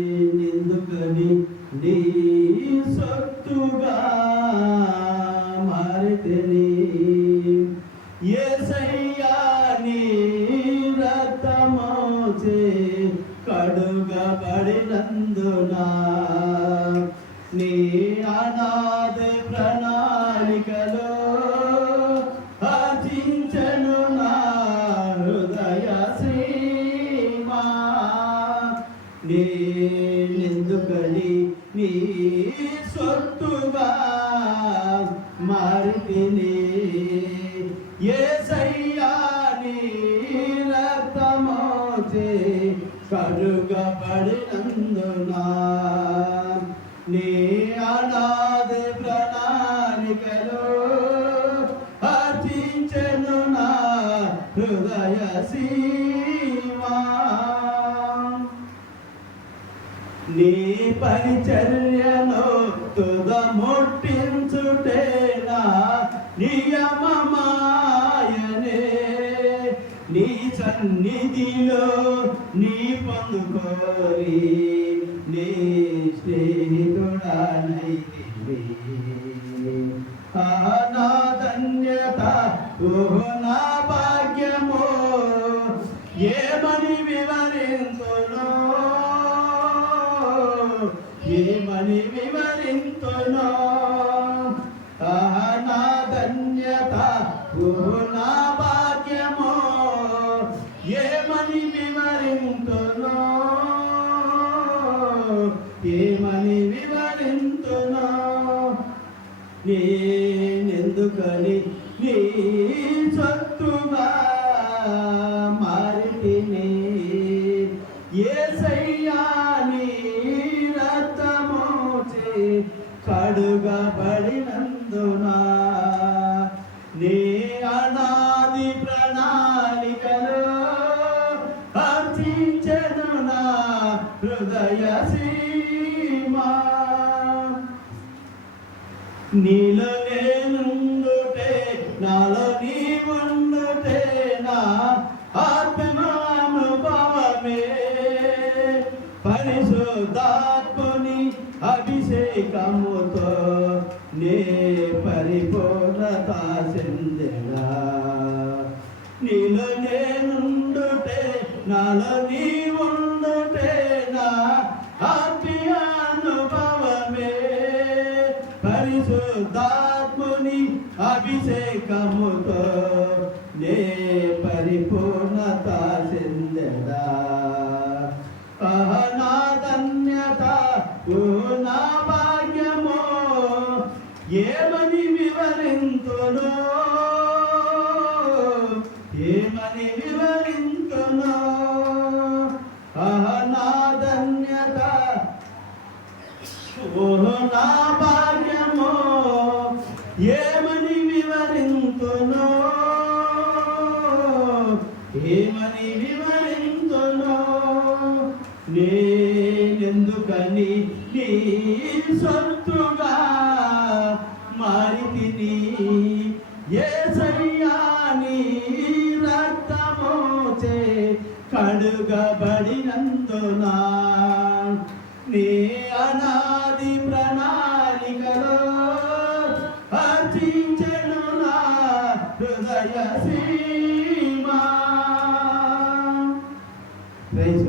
నేనెందుకని నీ సొత్తుగా మారితని? ఏసయ్యా నీ రక్తమోచే కడుగబడినందునా నీ నీ సొత్తుగా మారితిని. ఏసయ్యా నీ రక్తమోచే కడుగబడినందునా నీ నీ పరిచర్యను తుద ముట్టించుటేనా నియమమాయనే. నీ సన్నిధిలో నీ పొందుకోరి వివరింతునో నా ధన్యత నా భాగ్యమో ఏమని వివరింతునో ఏమని వివరింతునో నేనెందుకని నీ సొత్తుగా కడుగబడినందునా నీ అనాది ప్రణాళికలో అర్చించను నా హృదయ సీమా? నీలో నే పరిపూర్ణత చెందెలా నీలో నేనుండుటే నాలో నీ ఉండుటే నా పరిశుద్ధాత్ముని అభిషేకముతో నే పరిపూర్ణత చెందడా నా ధన్యత నా ఏమని వివరింతునో? ఏమని వివరింతునో? ఆహ నా ధన్యత ఓ నా భాగ్యమో. ఏమని వివరింతునో? ఏమని వివరింతునో? నేనెందుకని నీ శత్రుగా మారితిని ఏసయ్యా నీ రక్తమోచే కడుగబడినందునా నీ. అనాది ప్రణాళికలో అర్చించను నా హృదయ సీమా. Praise